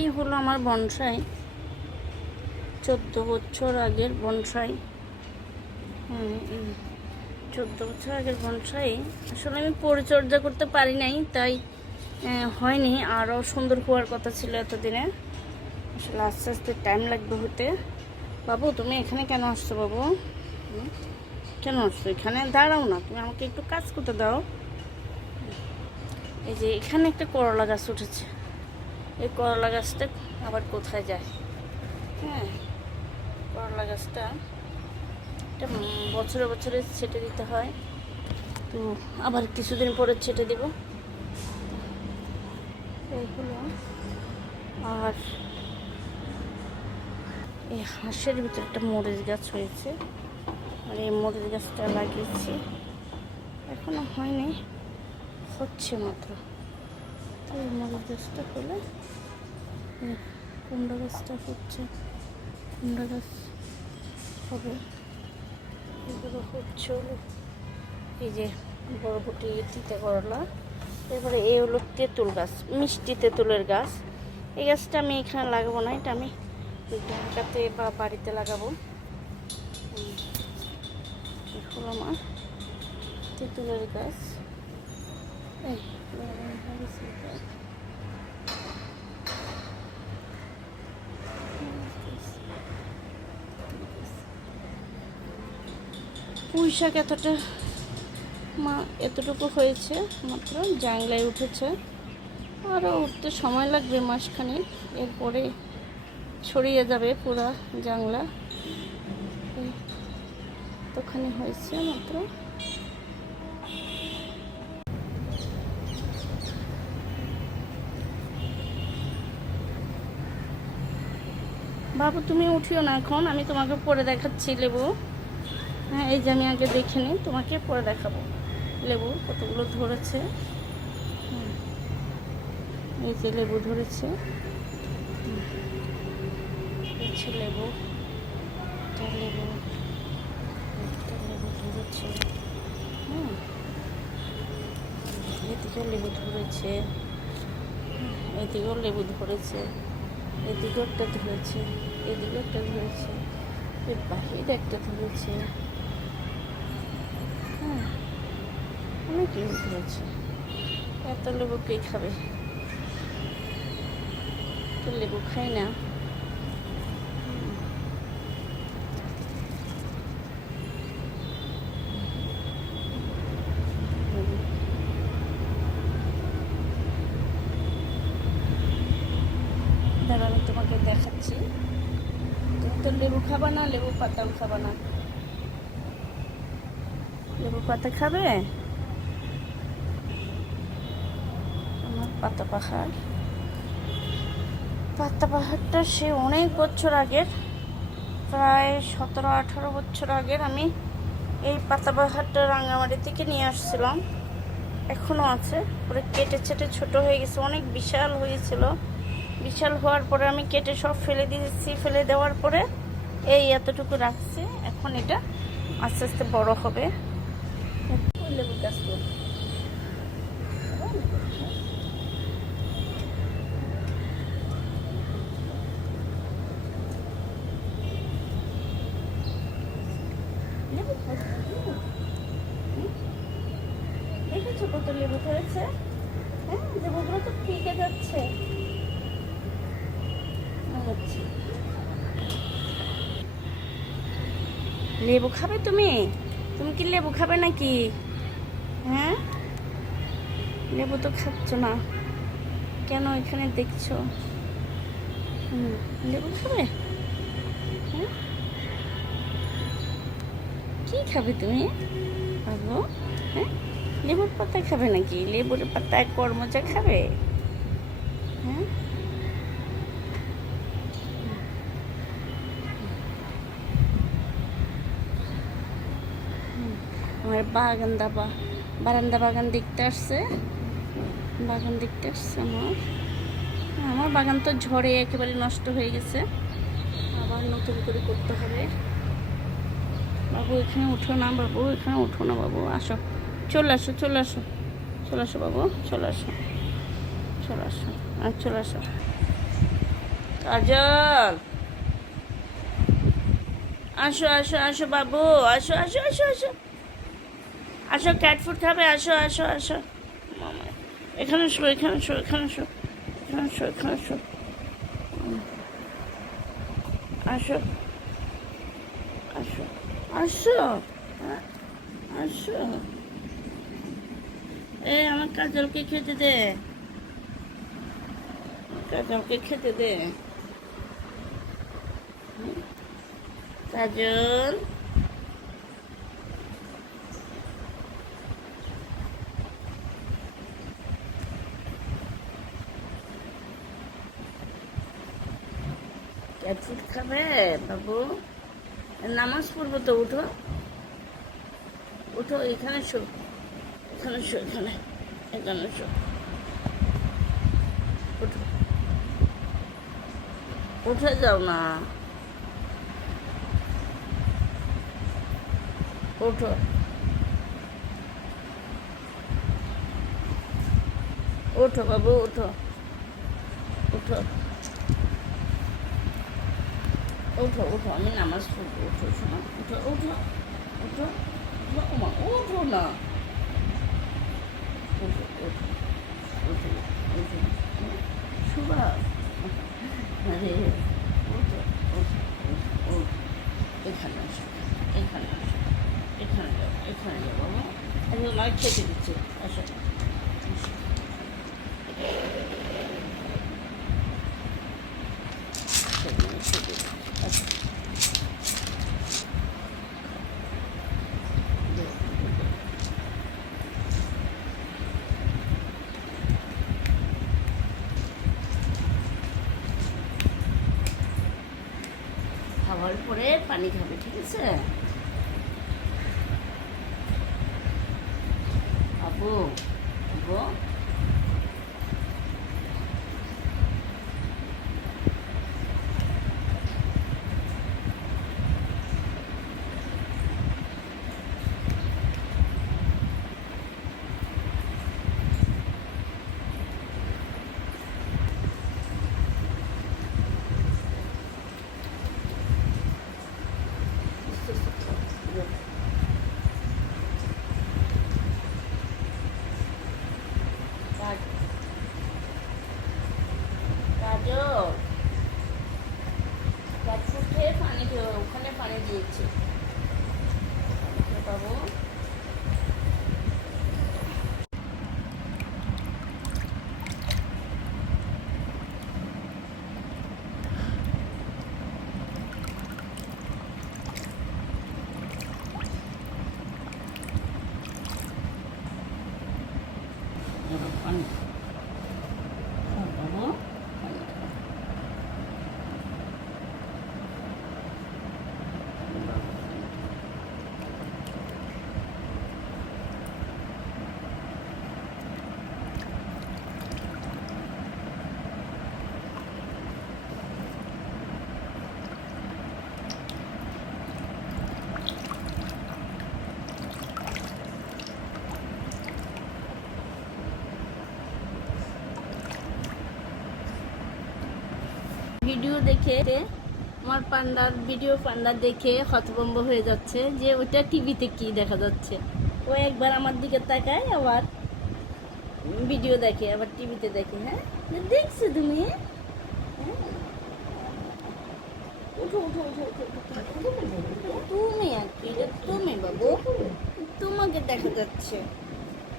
এই হলো আমার বনসাই, 14 বছর আগের বনসাই। হ্যাঁ, এই 14 বছর আগের বনসাই। আসলে আমি পরিচর্যা করতে পারি নাই, তাই হয়নি। আরও সুন্দর হওয়ার কথা ছিল এতদিনে। আসলে আস্তে আস্তে টাইম লাগবে হতে। বাবু, তুমি এখানে কেন আসছো বাবু? কেন আসছো এখানে? দাঁড়াও না, তুমি আমাকে একটু কাজ করতে দাও। এই যে এখানে একটা করলা গাছ উঠেছে, এই করলা গাছটা আবার কোথায় যায়? হ্যাঁ, করলা গাছটা এটা বছরে বছরে ছেটে দিতে হয়, তো আবার কিছুদিন পরে ছেটে দিব। এই হলো। আর এই হাঁসের ভিতরে একটা মরিচ গাছ হয়েছে, আর এই মরিচ গাছটা লাগিয়েছি, এখনো হয়নি, হচ্ছে মাত্র। তো এই মরিচ গাছটা হলে কুমড়া গাছটা হচ্ছে, কুমড়া গাছ হবে, এগুলো হচ্ছে। এই যে বরবটি, তিতা করলা। এরপরে এই হলো তেঁতুল গাছ, মিষ্টি তেঁতুলের গাছ। এই গাছটা আমি এখানে লাগাবো না, এটা আমি ঢাকাতে বা বাড়িতে লাগাবো। হলো আমার তেঁতুলের গাছ। পুঁই শাক এতটুকু হয়েছে মাত্র, জাংলায় উঠেছে, আরও উঠতে সময় লাগবে মাসখানেক, এরপরে ছড়িয়ে যাবে পুরা জাংলা। তখনই হয়েছে মাত্র। বাবু, তুমি উঠিও না এখন, আমি তোমাকে পরে দেখাচ্ছি লেবু। হ্যাঁ, এই যে আমি আগে দেখে নিই, তোমাকে পরে দেখাবো লেবু কতগুলো ধরেছে। এই যে লেবু ধরেছে, লেবু, লেবু, লেবু ধরেছে। এদিকেও লেবু ধরেছে, এদিকেও লেবু ধরেছে, এদিকেও একটা ধরেছে, এদিকেও একটা ধরেছে, এর বাহিরে একটা ধরেছে। হ্যাঁ, অনেক লেবু ধরেছে। এত লেবু কে খাবে? তো লেবু খাই না। দাঁড়া, আমি তোমাকে দেখাচ্ছি। তুমি তো লেবু খাবা না, লেবু পাতাও খাবা না। লেবু পাতা খাবে? আমার পাতা পাহাড়টা সে অনেক বছর আগের, প্রায় 17-18 বছর আগের আমি এই পাতা বাহারটা রাঙামাটি থেকে নিয়ে আসছিলাম। এখনও আছে, পরে কেটে ছেটে ছোটো হয়ে গেছে, অনেক বিশাল হয়েছিল। বিশাল হওয়ার পরে আমি কেটে সব ফেলে দিয়েছি, ফেলে দেওয়ার পরে এই এতটুকু রাখছি। এখন এটা আস্তে আস্তে বড় হবে। লেবু গাছ দেখেছো কত লেবু ধরেছে? হ্যাঁ, লেবুগুলো তো পেকে যাচ্ছে। লেবু খাবে তুমি? তুমি কি লেবু খাবে নাকি? হ্যাঁ, লেবু তো খাচ্ছ না কেন? এখানে দেখছো। লেবু খাবে? হ্যাঁ, কি খাবে তুমি বাবু? হ্যাঁ, লেবুর পাতা খাবে নাকি? লেবুর পাতায় কর্মচা খাবে? হ্যাঁ, আমার বারান্দা বাগান দেখতে আসছে, আমার বাগান তো ঝড়ে একেবারে নষ্ট হয়ে গেছে, আবার নতুন করে করতে হবে। বাবু, এখানে উঠো না বাবু, এখানে উঠো না বাবু, আসো, চলে আসো, চলে আসো, চলে আসো বাবু, চলে আসো, চলে আসো, আর চলে আসো। কাজল, আসো আসো আসো বাবু, আসো আসো আসো আসো আসো, ক্যাট ফুড খাবে, আসো আসো আসো। মামা, এখানে শো, এখানে শো, এখানে শো, এখানে শো, এখানে শো। আসো আসো আসো, হ্যাঁ, আসো। আমার কাজলকে খেতে দে, কাজলকে খেতে দে। কাজল, ক্যাট ফুড খাবে বাবু? নামাজ পড়বো তো, উঠো উঠো, এখানে শো, এখানে শো, এখানে, এখানে শো, উঠো, উঠে যাও না, উঠো, উঠো বাবু, উঠো, উঠো, উঠো, উঠো, আমি নামাজ পড়বো, উঠো শোনো, উঠো উঠো, উঠো, মা উঠো না, উঠো উঠো, উঠো, উঠো, শুভা, আরে উঠো, উঠো, উঠো, উঠো, এখানে আসো, এখানে আসো, এখানে যাও, এখানে যাও বাবা, আমি তোমার খেতে দিচ্ছি, আসো, আসো। খেতে দিচ্ছি, আসো। খাওয়ার পরে পানি খাবে, ঠিক আছে আপু? আপু, কাজল, খেয়ে পানি খেয়ে, ওখানে পানি দিয়েছে বাবু। পানি খাও বাবু, পানি খাও। ভিডিও দেখে আমার পান্ডা দেখে হতভম্ব হয়ে যাচ্ছে যে ওটা টিভিতে কি দেখা যাচ্ছে। ও একবার আমার দিকে তাকায়, আবার ভিডিও দেখে, আবার টিভিতে দেখে। হ্যাঁ, দেখছো তুমি? হ্যাঁ? উঠো উঠো উঠো উঠো উঠো। তুমি আর কি, এটা তুমি বাবু, তোমাকে দেখা যাচ্ছে।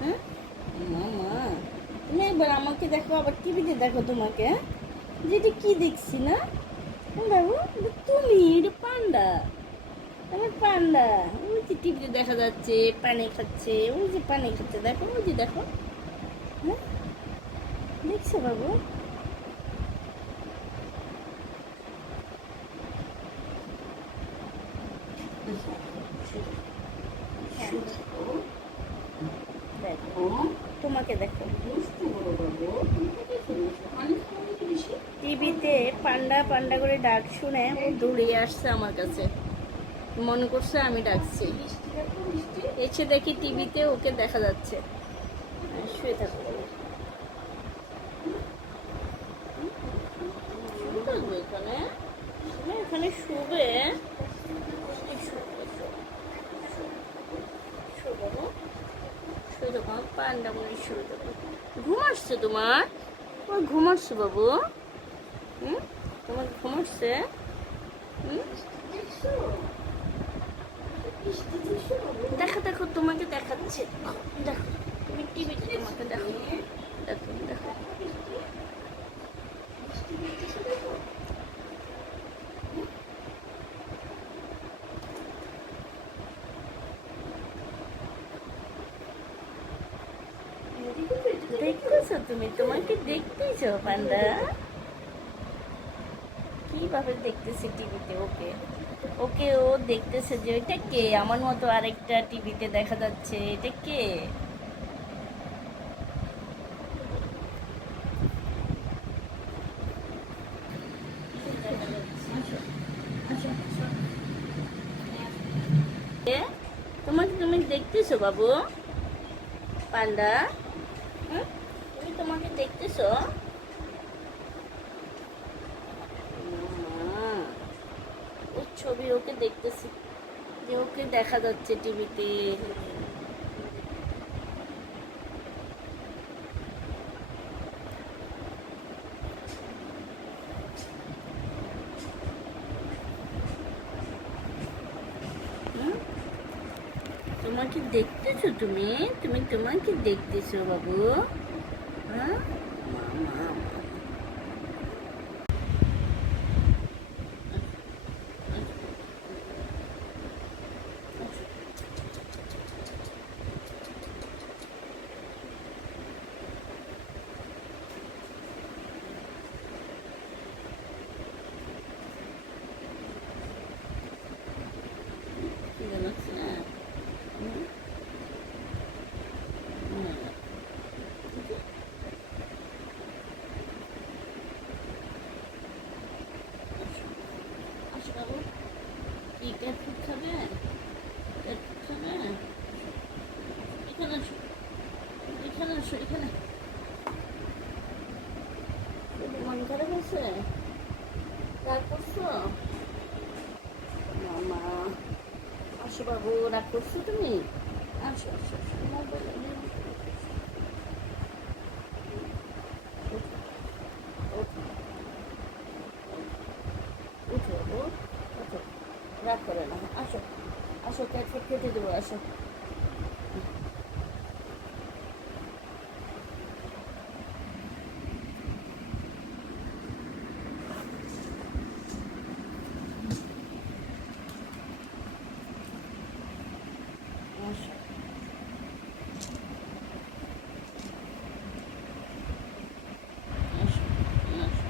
হ্যাঁ মামা, তুমি একবার আমাকে দেখো, আবার টিভিতে দেখো তোমাকে। হ্যাঁ, যেটা কি দেখছি না বাবু, তুমি, এটা পান্ডা, আমার পান্ডা। ওই যে টিভিতে দেখা যাচ্ছে পানি খাচ্ছে, ওই যে পানি খাচ্ছে, দেখো, ওই যে দেখো। হ্যাঁ, দেখছো বাবু? দেখো, তোমাকে দেখো, টিভিতে পান্ডা পান্ডা করে ডাক শুনে ও দৌড়িয়ে আসছে আমার কাছে, মনে করছে আমি ডাকছি। এসে দেখি টিভিতে ওকে দেখা যাচ্ছে শুয়ে থাকবে, শুয়ে থাকবে। এখানে শুবে। পান্ডা মনে শুয়ে যাবো। ঘুম আসছে তোমার? ঘুম আসছে বাবু? তোমার ঘুম আসছে? দেখো দেখো, তোমাকে দেখাচ্ছে। দেখো, তুমি টিভিতে তোমাকে দেখো। দেখো দেখো, দেখতেছো তুমি? তোমাকে দেখতেছো পান্ডা? কিভাবে দেখতেছে টিভিতে? ওকে ওকে, ও দেখতেছে যে ওইটা কে, আমার মতো আরেকটা টিভিতে দেখা যাচ্ছে, এটা কে? তোমাকে তুমি দেখতেছো বাবু পান্ডা? তুমি তোমাকে দেখতেছো? ওর ছবি ওকে দেখতেছি, যে ওকে দেখা যাচ্ছে টিভিতে। তোমাকে দেখতেছো তুমি? তুমি তোমাকে দেখতেছো বাবু? হ্যাঁ, কি ক্যাট ফুড খাবে? ক্যাট ফুড খাবে? এখানে আসো, এখানে আসো, এখানে। মন খারাপ আছে? রাগ করছো? মামা, আসো বাবু, রাগ করছো তুমি? আসো আসো আসো, মোবাইল উঠো বাবু, উঠো, রাগ করে না। আসো আসো, ক্যাট ফুড খেতে দেবো, আসো। আসো আসো আসো।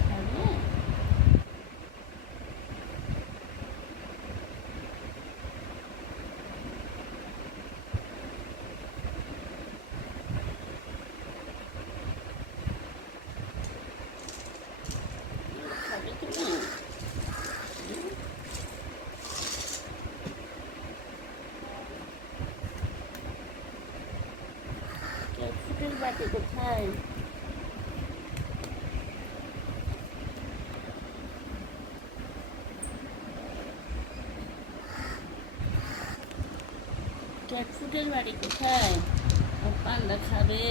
খাবে? খাবে তুমি? ক্যাট ফুডের বাটি কোথায়? ক্যাট ফুডের বাড়ি কোথায়? ও পান্ডা খাবে?